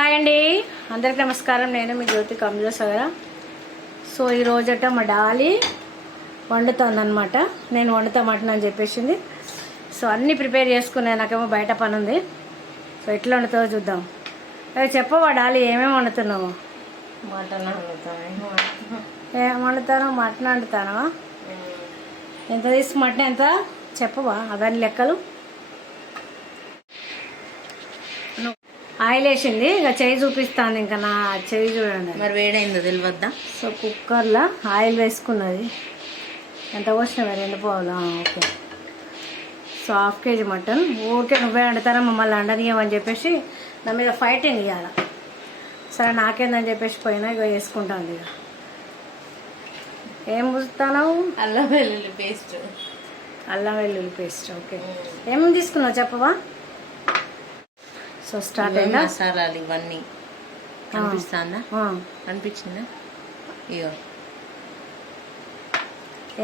Hi అండి. అందరికి నమస్కారం. నేను మీ జ్యోతి కమలా సగర. సో ఈ రోజట మా డాలి వండుతుందన్నమాట. నేను వండుతా మటన్ అని చెప్పేసింది. సో అన్నీ ప్రిపేర్ చేసుకున్నాను నాకేమో బయట పని ఉంది సో ఎట్లా వండుతుందో చూద్దాం. అదే చెప్పవా డాలి ఏమేమి వండుతున్నావు? మటన్ వండుతాను. ఏం వండుతాను మటన్ వండుతానా. ఎంత తీసి మటన్ ఎంత? చెప్పవా అవన్నీ లెక్కలు. ఆయిల్ వేసింది ఇక చేయి చూపిస్తాను ఇంకా నా చేయి చూడండి. మరి వేడైందో తెలియద్దా సో కుక్కర్లో ఆయిల్ వేసుకున్నది. ఎంత పోసినవే రెండు పావులు? ఆ, okay. So half KG mutton. ఊరికే నువ్వే వండుతారా? మమ్మల్ని వండనీయమని చెప్పేసి నా మీద ఫైటింగ్ ఇవ్వాల సరే నాకేందని చెప్పేసి పోయినా ఇక వేసుకుంటాను ఇక. ఏం పుస్తాను అల్లం వెల్లుల్లి పేస్ట్. అల్లం వెల్లుల్లి పేస్ట్ ఓకే. ఏమేమి తీసుకున్నావు చెప్పవా? సో స్టార్ట్ అయిందా? మసాలాలు ఇవన్నీ. కనిపిస్తుందా? ఆ, కనిపించిందా ఇగో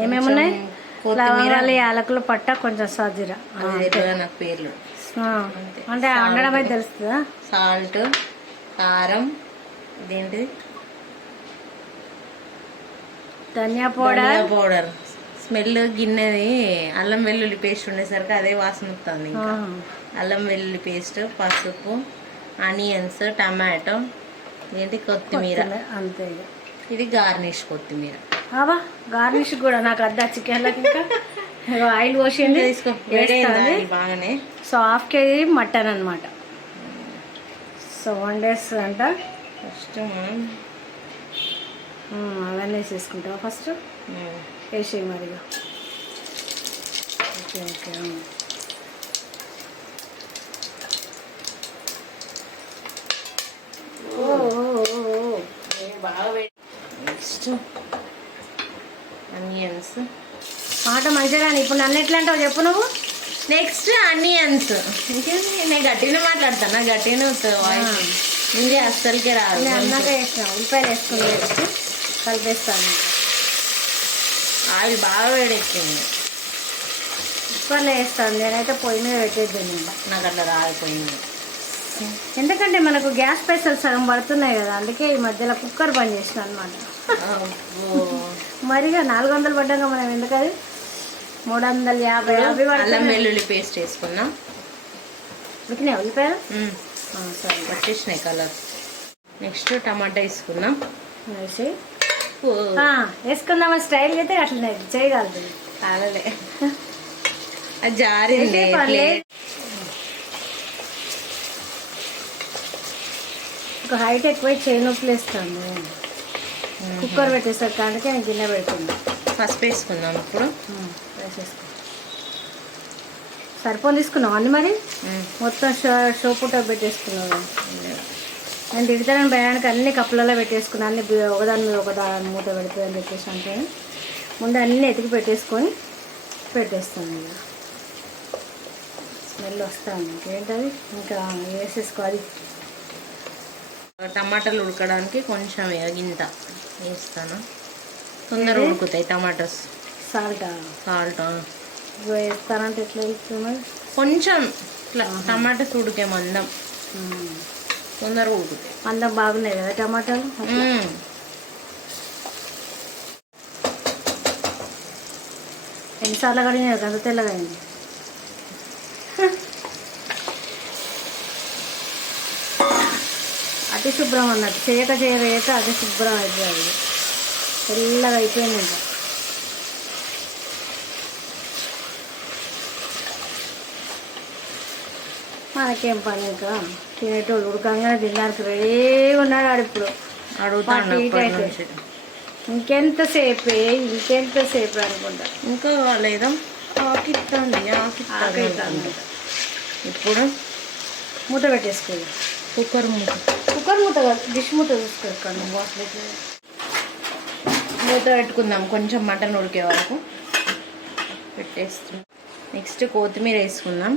ఏమేమి ఉన్నాయి? లవంగాలు యాలకులు పట్ట కొంచెం తెలియదు నాకు పేర్లు. అంటే వండడం అయితే తెలుస్తుందా? సాల్ట్ కారం ఇదేంటిది? ధనియా పౌడర్. పౌడర్. స్మెల్ గిన్నెది అల్లం వెల్లుల్లి పేస్ట్ ఉండేసరికి అదే వాసన వస్తుంది ఇంకా. అల్లం వెల్లుల్లి పేస్ట్ పసుపు ఆనియన్స్ టమాటో ఏంటి కొత్తిమీర. అంతే. ఇది గార్నిష్ కొత్తిమీర. ఆవా గార్నిష్ కూడా నాకు అద్దా చికెన్లకి ఇంకా. ఇగో ఆయిల్ పోసింది తీసుకో బాగానే? సో హాఫ్ కేజీ మటన్ అనమాట సో వన్ డేస్ అంట. ఫస్ట్ అవన్నీ వేసేసుకుంటావా ఫస్ట్? వేసేయి మరిగా. Okay okay. నెక్స్ట్ ఆనియన్స్ మాట మంచిగా ఇప్పుడు నన్ను ఎట్లా అంటావు చెప్పు నువ్వు? నెక్స్ట్ ఆనియన్స్ ఇంకేంది? నేను గట్టిగానే మాట్లాడతాను గట్టిగానే వస్తుంది వాయిస్ ఇంకే అస్సలకే రాదు. నేను అన్నాక వేసిన ఉల్లిపాయలు వేసుకుని వేసి కలిపేస్తాను. ఆయిల్ బాగా వేడెక్కింది. కుక్కర్లో వేస్తాను నేనైతే పొయ్యి మీద పెట్టేద్దాను నాకు అట్లా రాలిపోయింది ఎందుకంటే మనకు గ్యాస్ పైసలు సగం పడుతున్నాయి కదా అందుకే ఈ మధ్యలో కుక్కర్ బంద్ చేసిన అనమాట. మరిగా నాలుగు వందలు పడ్డాక మనం ఎందుకది మూడు వందల యాభై అల్లం వెల్లుల్లి పేస్ట్ వేసుకున్నాం ఉడికినాయి ఉల్లిపాయలు? సరే. వచ్చేసినాయి కలర్. నెక్స్ట్ టమాటా వేసుకున్నాం వేసి వేసుకుందామని స్టైల్ అయితే అట్లనే చేయగలుగుతుంది కాలలే అది జారింది. ఒక హైట్ ఎక్కువ చేయి నొప్పులు వేస్తాను. కుక్కర్ పెట్టేసరికి అందుకే నేను గిన్నె పెడుతున్నా. పసుపు వేసుకుందాం ఇప్పుడు. సరిపోని తీసుకున్నావు అన్ని మరి. మొత్తం షో షో పుట్ట పెట్టేసుకున్నావు? నేను తిడతానని భయానికి అన్ని కప్పులలో పెట్టేసుకున్నాను అన్ని ఒకదాని మీద ఒకదాని మూత పెడుతుంది అని చెప్పేసి అంటే ముందు అన్ని ఎతికి పెట్టేసుకొని పెట్టేస్తాను స్మెల్ వస్తాను ఇంకేంటది? ఇంకా వేసేసుకోవాలి టమాటాలు ఉడకడానికి కొంచెం గింత వేస్తాను. తొందర ఏది? ఉడుకుతాయి టమాటోస్. సాల్ట్ సాల్ట్ వేస్తానంటే ఎట్లా వేస్తుంది మరి కొంచెం ఇట్లా టమాటాస్ ఉడికే మందం. తొందరగా ఉడుకుతాయి. అందం బాగున్నాయి కదా టమాటాలు. ఎన్నిసార్లు కడిగినాయి కదా తెల్లగా అయింది. అతి శుభ్రం అన్నట్టు. చేయక చేయక చేయక అతి శుభ్రం అయిపోయింది తెల్లగా అయిపోయింది ఇంకా మనకేం పని ఇంకా? తినేటోళ్ళు ఉడకంగానే తినడానికి రెడీగా ఉన్నాడు ఆడు ఇప్పుడు. నుంచి ఇంకెంతసేపే ఇంకెంతసేపు అనుకుంటా. ఇంకా లేదా? ఆకిత్తండి ఆకైతుంది. ఇప్పుడు? మూత పెట్టేసుకోవాలి కుక్కర్ మూత. కుక్కర్ మూత కాదు డిష్ మూత చూసుకోకండి బాస్లెట్ మూత పెట్టుకుందాం. కొంచెం మటన్ ఉడికే వరకు పెట్టేస్తున్నాం. నెక్స్ట్ కొత్తిమీర వేసుకుందాం.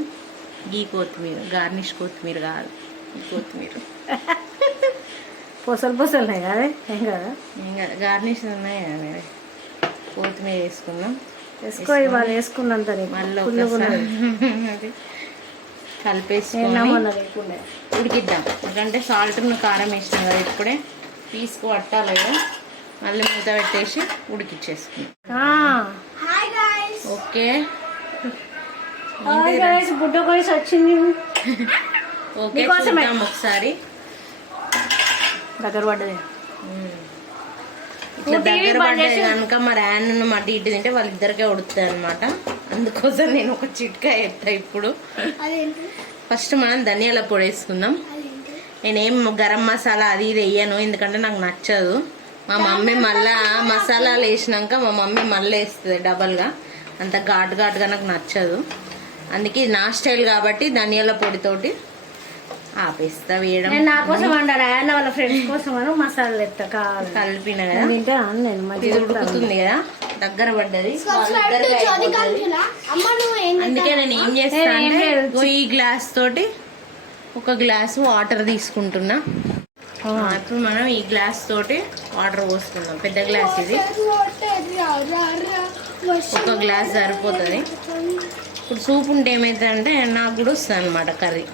గీ కొత్తిమీర గార్నిష్ కొత్తిమీర కాదు. ఈ కొత్తిమీర. పొసలు పొసలు ఉన్నాయి కదా ఏం కదా? ఇంకా గార్నిష్ ఉన్నాయి కదా కొత్తిమీర వేసుకుందాం. వేసుకో ఇవాళ వేసుకున్నంత. మళ్ళీ అది కలిపేసుకొని లేకుండే ఉడికిద్దాం. ఎందుకంటే సాల్ట్ కారం వేసినాం కదా ఇప్పుడే. పీసుకు పట్టాలి కదా. మళ్ళీ మూత పెట్టేసి ఉడికిచ్చేసుకుందాం. ఓకే. బుడ్డ కొలిసి వచ్చింది. ఓకే. చూద్దాం ఒకసారి. దగ్గర పడ్డది. ఇట్లా దగ్గర పడ్డది కనుక మా ర్యాన్ మా అటు ఇటు తింటే వాళ్ళిద్దరికే ఉడుతుంది అనమాట అందుకోసం నేను ఒక చిట్కా ఎత్తా ఇప్పుడు. ఫస్ట్ మనం ధనియాల పొడి వేసుకుందాం. నేనేం గరం మసాలా అది ఇది వేయను ఎందుకంటే నాకు నచ్చదు. మా మమ్మీ మళ్ళా మసాలాలు వేసినాక మా మమ్మీ మళ్ళీ వేస్తుంది డబల్గా అంత ఘాటు ఘాటుగా నాకు నచ్చదు. అందుకే నా స్టైల్ కాబట్టి ధనియాల పొడితోటి ఆపేస్తా వేయడం. నేను నా కోసం వండాలి ఆయన వాళ్ళ ఫ్రెండ్స్ కోసం అని మసాలా ఎత్తా. కావాలి కలిపిన కదా. ఇది ఉడుకుతుంది కదా దగ్గర పడ్డది. అందుకే నేను ఏం చేస్తా ఏ, ఏం అంటే లేదు. ఇగో ఈ గ్లాస్ తోటి ఒక గ్లాస్ వాటర్ తీసుకుంటున్నా. ఇప్పుడు మనం ఈ గ్లాస్ తోటి వాటర్ పోసుకుందాం. పెద్ద గ్లాస్ ఇది. ఒక గ్లాస్ సరిపోతుంది. ఇప్పుడు సూప్ ఉంటే ఏమవుతుందంటే నాకు కూడా వస్తుంది అనమాట కర్రీ.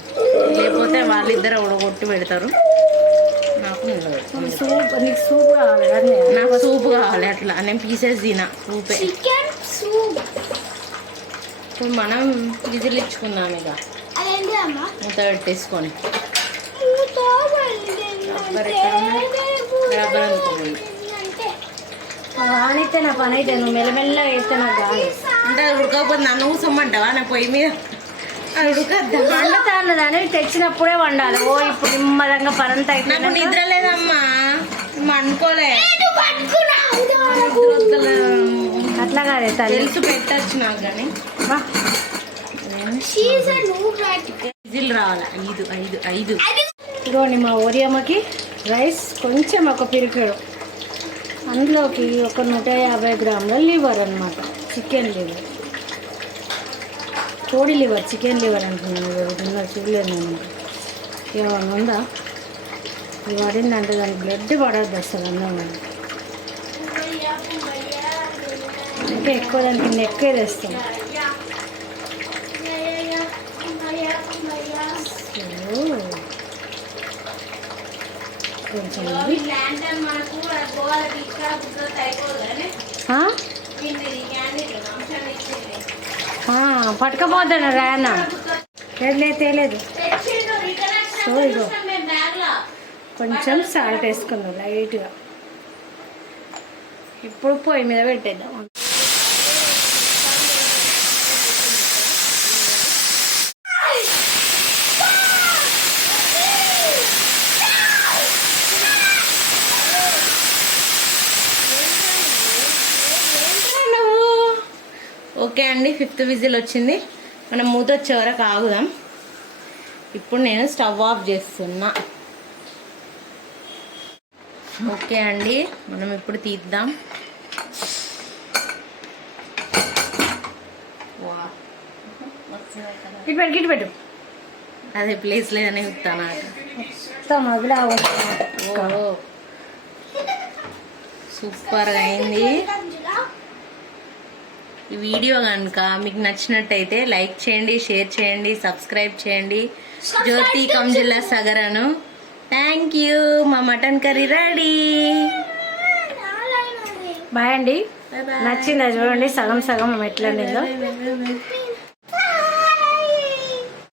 లేకపోతే వాళ్ళిద్దరు ఉడగొట్టి పెడతారు. నాకు సూప్ నీకు సూప్ కావాలి నాకు సూప్ కావాలి అట్లా. నేను పీసెస్ తినా సూపే. చికెన్ సూప్ ఇప్పుడు మనం విజిల్ ఇచ్చుకుందాం ఇక. మూత పెట్టేసుకొని రబ్బర్ రబ్బర్ అనుకోండి. వానిస్తే నా పని అయితే నువ్వు మెల్లమెల్ల వేస్తే నాకు కాదు. అంటే అది ఉడకపోతే నన్ను కూసమ్మంటావా నా పొయ్యి మీద? అది ఉడకద్దా? వండుతాను దాన్ని తెచ్చినప్పుడే వండాలి. ఓ ఇప్పుడు నిమ్మదంగా పనంతా నాకు నిద్ర లేదమ్మా. నువ్వు అనుకోలే. అట్లా కాదే తెలుసు పెట్టచ్చు నాకు కానీ. విజిల్ రావాలి? ఐదు ఐదు. ఐదు. ఇదిగోండి మా ఓరియమ్మకి రైస్ కొంచెం ఒక పిరికెడు. అందులోకి ఒక నూట యాభై గ్రాముల లివర్ అన్నమాట. Chicken liver. కోడి లివర్ చికెన్ లివర్ అంటున్నాను నిన్న చూడలేదు నేను. ఏమైనా ఉందా? ఇది పడిందంటే దానికి బ్లడ్ పడద్దు అసలు అన్నం అంటే ఎక్కువ దానికి నెక్కే తెస్తాం. కొంచెం లేదు లేదు తేలేదు. సో ఇగో. కొంచెం సాల్ట్ వేసుకుందాం లైట్గా ఇప్పుడు పొయ్యి మీద పెట్టేద్దాం. ఓకే అండి ఫిఫ్త్ విజిల్ వచ్చింది. మనం మూత వచ్చే వరకు ఆగుదాం. ఇప్పుడు నేను స్టవ్ ఆఫ్ చేస్తున్నా. ఓకే అండి మనం ఇప్పుడు తీద్దాం. ఇటు పెట్టు ఇటు పెట్టు. అదే ప్లేస్ లేదని చెప్తాను సూపర్గా అయింది. ఈ వీడియో కనుక మీకు నచ్చినట్టయితే లైక్ చేయండి షేర్ చేయండి సబ్స్క్రైబ్ చేయండి. జ్యోతి కంజిల్లా సగరను. థ్యాంక్ యూ మా మటన్ కర్రీ రెడీ. బాయ్ అండి. నచ్చిందా చూడండి సగం సగం ఎట్లా